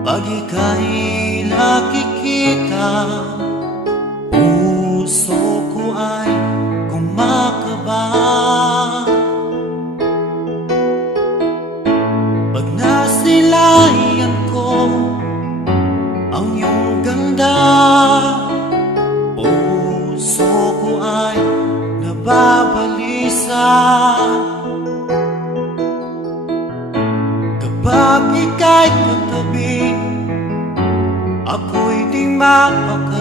Pag ika'y nakikita, puso ko ay kumakaba. Pag nasilayan ko ang iyong ganda, puso ko ay nababalisa. Kapag ika'y katabi, ako'y di mapakali.